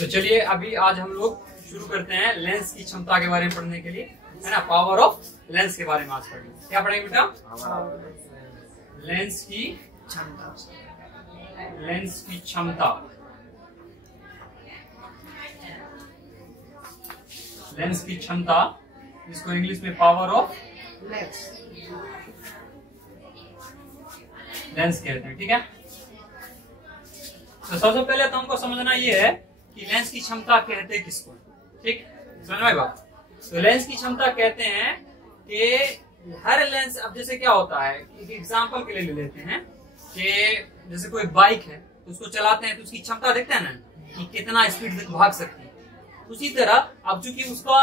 तो चलिए अभी आज हम लोग शुरू करते हैं लेंस की क्षमता के बारे में पढ़ने के लिए, है ना। पावर ऑफ लेंस के बारे में आज पढ़ेंगे। क्या पढ़ेंगे बेटा? लेंस की क्षमता। लेंस की क्षमता, लेंस की क्षमता, इसको इंग्लिश में पावर ऑफ लेंस कहते हैं, ठीक है। तो सबसे पहले तो हमको समझना ये है कि लेंस की क्षमता कहते हैं किसको, ठीक, समझ में बात। तो लेंस की क्षमता कहते हैं कि हर लेंस, अब जैसे क्या होता है, एक एग्जांपल के लिए ले लेते हैं कि जैसे कोई बाइक है तो उसको चलाते हैं तो उसकी क्षमता देखते हैं ना कि कितना स्पीड तक भाग सकती है। उसी तरह अब चूंकि उसका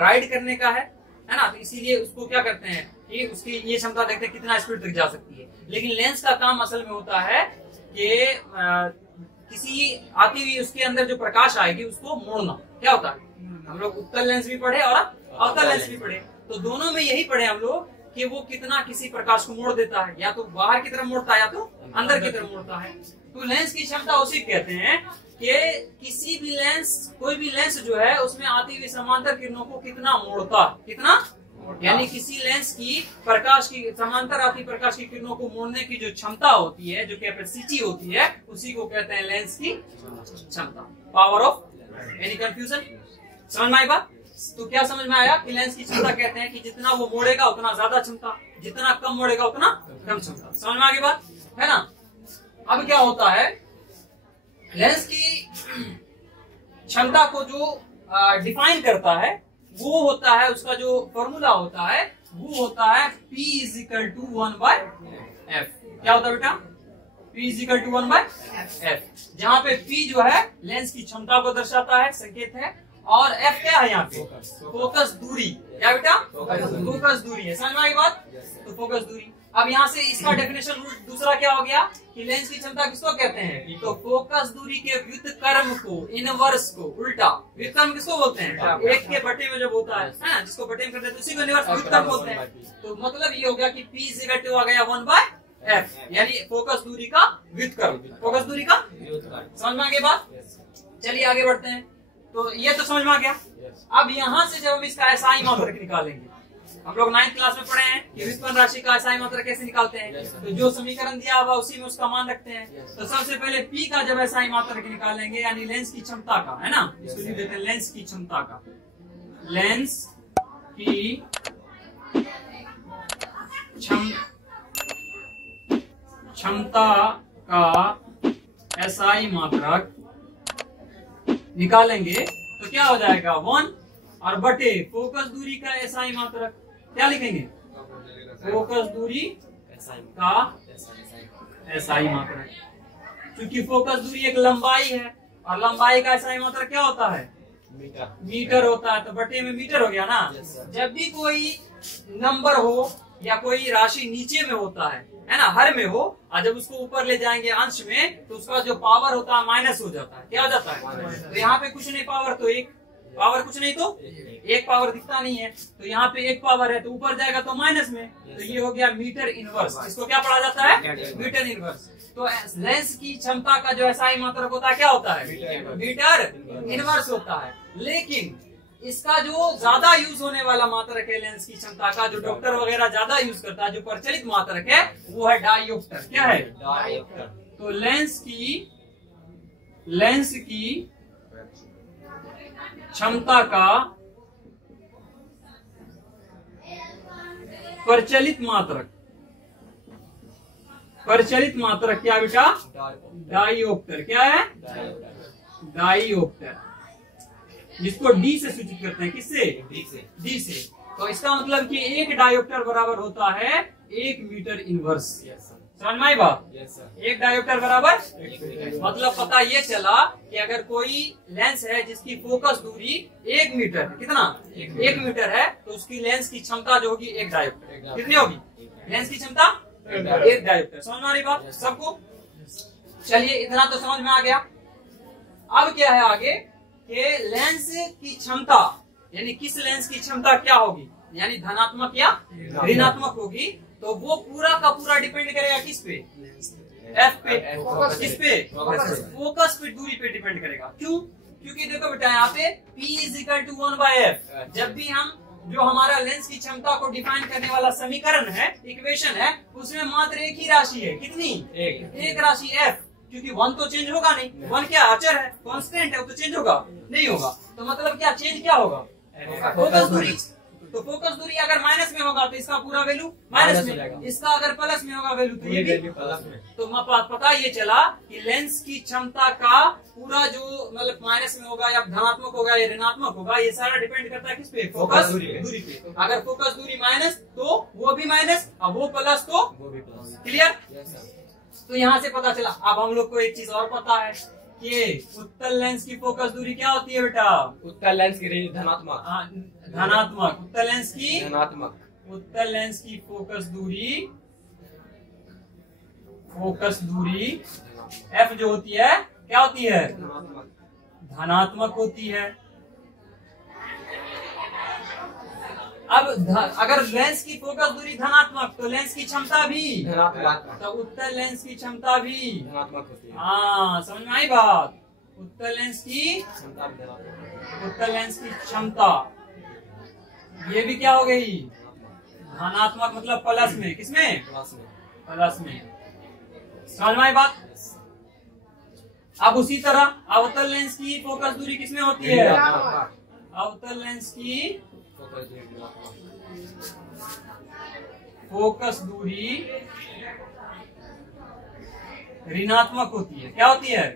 राइड करने का है ना, तो इसीलिए उसको क्या करते हैं कि उसकी ये क्षमता देखते हैं कितना स्पीड तक जा सकती है। लेकिन लेंस का काम असल में होता है कि किसी आती हुई उसके अंदर जो प्रकाश आएगी उसको मोड़ना। क्या होता है, हम लोग उत्तल लेंस भी पढ़े और अवतल लेंस भी पढ़े, तो दोनों में यही पढ़े हम लोग कि वो कितना किसी प्रकाश को मोड़ देता है, या तो बाहर की तरफ मोड़ता है या तो अंदर की तरफ मोड़ता है। तो लेंस की क्षमता उसी कहते हैं कि किसी भी लेंस, कोई भी लेंस जो है उसमें आती हुई समांतर किरणों को कितना मोड़ता, कितना, यानी किसी लेंस की प्रकाश की समांतर आती प्रकाश की किरणों को मोड़ने की जो क्षमता होती है, जो कैपेसिटी होती है, उसी को कहते हैं लेंस की क्षमता, पावर ऑफ। Any confusion? समझ में आई बात? तो क्या समझ में आया कि लेंस की क्षमता कहते हैं कि जितना वो मोड़ेगा उतना ज्यादा क्षमता, जितना कम मोड़ेगा उतना कम क्षमता। समझ में आ गई बात, है ना। अब क्या होता है, लेंस की क्षमता को जो डिफाइन करता है वो होता है, उसका जो फॉर्मूला होता है वो होता है P = 1/f। क्या होता है बेटा? P = 1/f, जहाँ पे P जो है लेंस की क्षमता को दर्शाता है, संकेत है, और F क्या है यहाँ पे? फोकस दूरी। क्या बेटा? फोकस दूरी है। समझ में आई बात? तो फोकस दूरी। अब यहाँ से इसका डेफिनेशन दूसरा क्या हो गया कि लेंस की क्षमता किसको कहते हैं? तो फोकस दूरी के व्युत्क्रम को, इनवर्स को, उल्टा व्युत्क्रम किसको बोलते हैं? एक के बटे में जब होता है ना, जिसको बटे में करते हैं उसी को इनवर्स व्युत्क्रम बोलते हैं। तो मतलब ये हो गया कि P = आ गया 1/f, यानी फोकस दूरी का व्युत्क्रम, फोकस दूरी का। समझ में आ गई बात? चलिए आगे बढ़ते हैं। तो ये तो समझ में आ गया। अब यहाँ से जब हम इसका SI मात्रक निकालेंगे, हम लोग 9th क्लास में पढ़े हैं कि व्युत्पन्न राशि का SI मात्रक कैसे निकालते हैं। तो जो समीकरण दिया हुआ उसी में उसका मान रखते हैं। तो सबसे पहले P का जब SI मात्रक निकालेंगे, यानी लेंस की क्षमता का, है ना, इसको लिख देते हैं लेंस की क्षमता का, लेंस की क्षमता का SI मात्रक निकालेंगे तो क्या हो जाएगा? 1 और बटे फोकस दूरी का SI मात्रक। क्या लिखेंगे? फोकस दूरी का SI मात्रक। क्योंकि फोकस दूरी एक लंबाई है और लंबाई का SI मात्रक क्या होता है? मीटर होता है। तो बटे में मीटर हो गया ना। जब भी कोई नंबर हो या कोई राशि नीचे में होता है ना, हर में हो, और जब उसको ऊपर ले जाएंगे अंश में तो उसका जो पावर होता है माइनस हो जाता है। क्या हो जाता है? तो यहाँ पे कुछ नहीं, पावर तो एक, पावर कुछ नहीं तो एक, पावर दिखता नहीं है, तो यहाँ पे एक पावर है, तो ऊपर जाएगा तो माइनस में, तो ये हो गया मीटर इनवर्स। इसको क्या पढ़ा जाता है? Metre inverse. तो लेंस की क्षमता का जो SI मात्रक होता है क्या होता है? मीटर इनवर्स होता है। लेकिन इसका जो ज्यादा यूज होने वाला मात्रक है लेंस की क्षमता का, जो डॉक्टर वगैरह ज्यादा यूज करता है, जो प्रचलित मात्रक है, वो है डायोप्टर। क्या है? डायोप्टर। तो लेंस की क्षमता का प्रचलित मात्रक क्या बेटा? डायोप्टर। क्या है? डायोप्टर, जिसको D से सूचित करते हैं। किससे? D से। तो इसका मतलब कि एक डायोप्टर बराबर होता है 1 मीटर इनवर्स। समझ में आई बात? एक डायोप्टर बराबर, मतलब पता ये चला कि अगर कोई लेंस है जिसकी फोकस दूरी 1 मीटर, कितना? 1 मीटर है, तो उसकी लेंस की क्षमता जो होगी 1 डायोप्टर। कितनी होगी लेंस की क्षमता? 1 डायोप्टर। समझ में आ रही बात सबको? चलिए इतना तो समझ में आ गया। अब क्या है आगे कि लेंस की क्षमता, यानी किस लेंस की क्षमता क्या होगी, यानी धनात्मक या ऋणात्मक होगी, तो वो पूरा का पूरा डिपेंड करेगा किस पे? F पे। किस पे? फोकस पे, दूरी पे डिपेंड करेगा। क्यों? क्योंकि देखो बेटा यहाँ पे P is equal to 1/f। जब भी हम जो हमारा लेंस की क्षमता को डिफाइन करने वाला समीकरण है, इक्वेशन है, उसमें मात्र एक ही राशि है। कितनी? एक राशि f, क्योंकि 1 तो चेंज होगा नहीं। 1 क्या अचर है, कांस्टेंट है, वो तो चेंज होगा नहीं होगा। तो मतलब क्या चेंज क्या होगा? फोकस दूरी। तो फोकस दूरी अगर माइनस में होगा तो इसका पूरा वैल्यू माइनस में, इसका अगर प्लस में होगा वैल्यू तो ये भी प्लस में। तो पता ये चला कि लेंस की क्षमता का पूरा जो मतलब माइनस में होगा या धनात्मक होगा या ऋणात्मक होगा, ये सारा डिपेंड करता है किस पे? फोकस दूरी पे। अगर फोकस दूरी माइनस तो वो भी माइनस, और वो प्लस तो वो भी प्लस। क्लियर? तो यहाँ से पता चला। अब हम लोग को एक चीज और पता है कि उत्तल लेंस की फोकस दूरी क्या होती है बेटा? उत्तल लेंस की धनात्मक। धनात्मक। उत्तल लेंस की धनात्मक। उत्तल लेंस की फोकस दूरी f जो होती है क्या होती है? धनात्मक होती है। अब अगर लेंस की फोकस दूरी धनात्मक तो लेंस की क्षमता भी धनात्मक। तो उत्तल लेंस की क्षमता भी धनात्मक होती है। हाँ, समझ में आई बात? उत्तल लेंस की क्षमता ये भी क्या हो गई? धनात्मक, मतलब प्लस में। किसमें? प्लस में। समझ में आई बात? अब उसी तरह अवतल लेंस की फोकस दूरी किसमें होती है? अवतल लेंस की फोकस दूरी ऋणात्मक होती है। क्या होती है?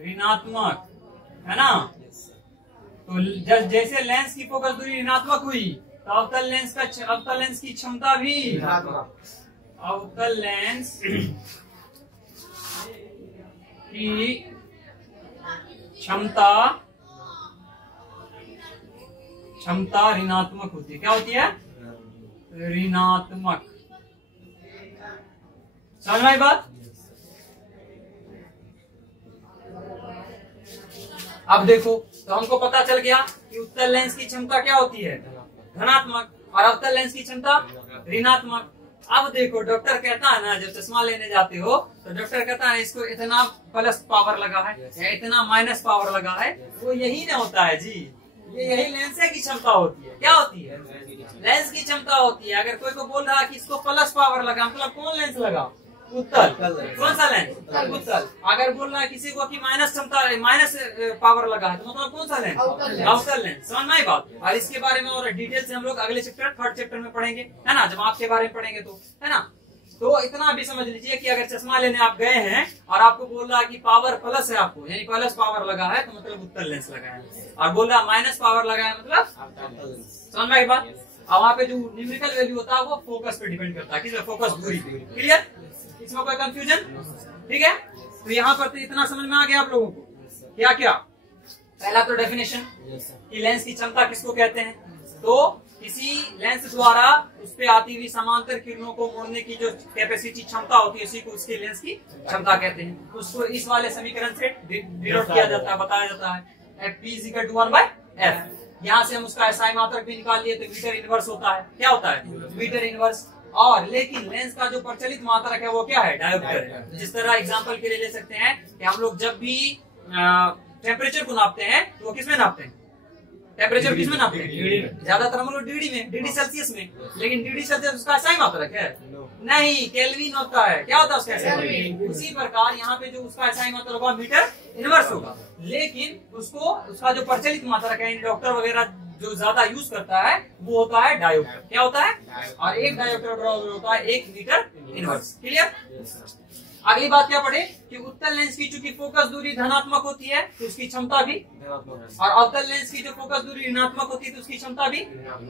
ऋणात्मक, है ना? तो जैसे लेंस की फोकस दूरी ऋणात्मक हुई तो अवतल लेंस की क्षमता भी अवतल लेंस की क्षमता ऋणात्मक होती है। क्या होती है? ऋणात्मक। समझ में आई बात? अब देखो, तो हमको पता चल गया कि उत्तल लेंस की क्षमता क्या होती है? धनात्मक, और अवतल लेंस की क्षमता ऋणात्मक। अब देखो, डॉक्टर कहता है ना, जब चश्मा लेने जाते हो तो डॉक्टर कहता है इसको इतना प्लस पावर लगा है या इतना माइनस पावर लगा है, वो यही ना होता है जी। ये यही लेंस की क्षमता होती है। क्या होती है? लेंस की क्षमता होती है। अगर कोई को बोल रहा है कि इसको प्लस पावर लगा, मतलब कौन लेंस लगा? उत्तल। कौन सा लेंस? उत्तल। अगर बोल रहा है किसी को कि माइनस पावर लगा है तो मतलब कौन सा लेंस? अवतल लेंस। समझ में आई बात? और इसके बारे में और डिटेल से हम लोग अगले चैप्टर, 3rd चैप्टर में पढ़ेंगे, है ना? जब आपके बारे में पढ़ेंगे तो, है ना? तो इतना भी समझ लीजिए कि अगर चश्मा लेने आप गए हैं और आपको बोल रहा है कि पावर प्लस है, आपको यानी प्लस पावर लगा है तो मतलब उत्तल लेंस लगा है, और बोल रहा है माइनस पावर लगा है मतलब समझ में आई बात? और वहाँ पे जो न्यूमेरिकल वैल्यू होता है वो फोकस पे डिपेंड करता है। किस फोकस दूरी पे। क्लियर? इसमें कोई कंफ्यूजन? ठीक है। तो यहाँ पर तो इतना समझ में आ गया आप लोगों को। क्या क्या? पहला तो डेफिनेशन कि लेंस की क्षमता किसको कहते हैं? तो किसी लेंस द्वारा उस पे आती हुई समांतर किरणों को मोड़ने की जो कैपेसिटी, क्षमता होती है, उसी को उसके लेंस की क्षमता कहते हैं। उसको इस वाले समीकरण से डिनोट किया जाता है, बताया जाता है P = 1/f। यहाँ से हम उसका SI मात्रक भी निकाल लिए तो मीटर इनवर्स होता है। क्या होता है? Metre inverse. और लेकिन लेंस का जो प्रचलित मात्रक है वो क्या है? डायोप्टर है। जिस तरह एग्जांपल के लिए ले सकते हैं कि हम लोग जब भी टेम्परेचर को नापते हैं तो वो किसमें नापते हैं? टेम्परेचर किसमें नापते हैं? ज्यादातर हम लोग डिग्री में, डिग्री सेल्सियस में। लेकिन डिग्री सेल्सियस उसका SI मात्रक है? नहीं, केल्विन होता है। क्या होता है उसका SI? उसी प्रकार यहाँ पे जो उसका SI मात्रक होगा मीटर इनवर्स होगा। लेकिन उसको उसका जो प्रचलित मात्रक है, डॉक्टर वगैरह जो ज्यादा यूज करता है वो होता है डायोप्टर। क्या होता है? और एक डायोप्टर बराबर होता है 1 मीटर इनवर्स। क्लियर? अगली बात क्या पढ़े कि उत्तल लेंस की चूंकि फोकस दूरी धनात्मक होती है तो उसकी क्षमता भी, और अवतल लेंस की जो फोकस दूरी ऋणात्मक होती है तो उसकी क्षमता भी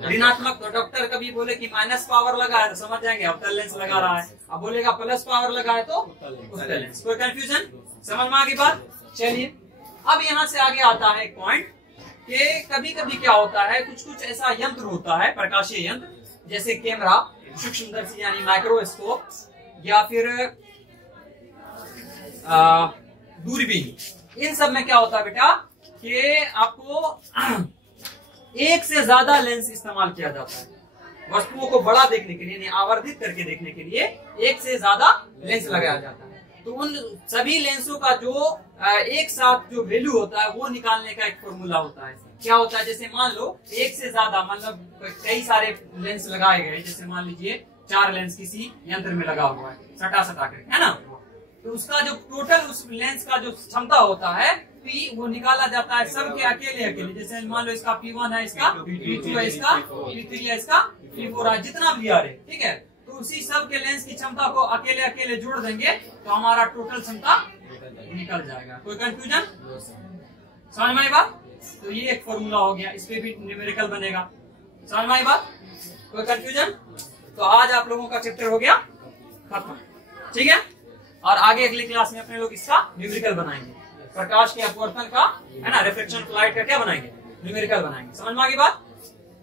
ऋणात्मक। तो डॉक्टर कभी बोले कि माइनस पावर लगा है तो समझ जाएंगे अवतल लेंस लगा रहा है, अब बोलेगा प्लस पावर लगा है तो उत्तल लेंस। कोई कंफ्यूजन? समझ में आ गई बात? चलिए, अब यहाँ से आगे आता है एक पॉइंट कि कभी कभी क्या होता है, कुछ ऐसा यंत्र होता है, प्रकाशीय यंत्र, जैसे कैमरा, सूक्ष्मदर्शी यानी माइक्रोस्कोप, या फिर दूरबीन। इन सब में क्या होता है बेटा कि आपको एक से ज्यादा लेंस इस्तेमाल किया जाता है। वस्तुओं को बड़ा देखने के लिए, आवर्धित करके देखने के लिए एक से ज्यादा लेंस लगाया जाता है। तो उन सभी लेंसों का जो एक साथ जो वैल्यू होता है वो निकालने का एक फॉर्मूला होता है। क्या होता है, जैसे मान लो एक से ज्यादा मतलब कई सारे लेंस लगाए गए, जैसे मान लीजिए 4 लेंस किसी यंत्र में लगा हुआ है सटा करके, है ना, तो उसका जो टोटल उस लेंस का जो क्षमता होता है P वो निकाला जाता है सबके अकेले अकेले। जैसे मान लो इसका P1 है, इसका P2 है, इसका P3 है, इसका P4 है, जितना भी आ रहे, ठीक है, तो उसी सब के लेंस की क्षमता को अकेले अकेले जोड़ देंगे तो हमारा टोटल क्षमता निकल जाएगा। कोई कंफ्यूजन, समझ में आई बात? तो ये एक फॉर्मूला हो गया, इस पे भी न्यूमेरिकल बनेगा। समझ में आई बात? कोई कंफ्यूजन? तो आज आप लोगों का चैप्टर हो गया खत्म, ठीक है, और आगे अगली क्लास में अपने लोग इसका न्यूमेरिकल बनाएंगे, प्रकाश के अपवर्तन का, है ना, रिफ्लेक्शन ऑफ लाइट का क्या बनाएंगे, न्यूमेरिकल बनाएंगे। समझ में आ गई बात?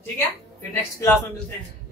ठीक है, फिर नेक्स्ट क्लास में मिलते हैं।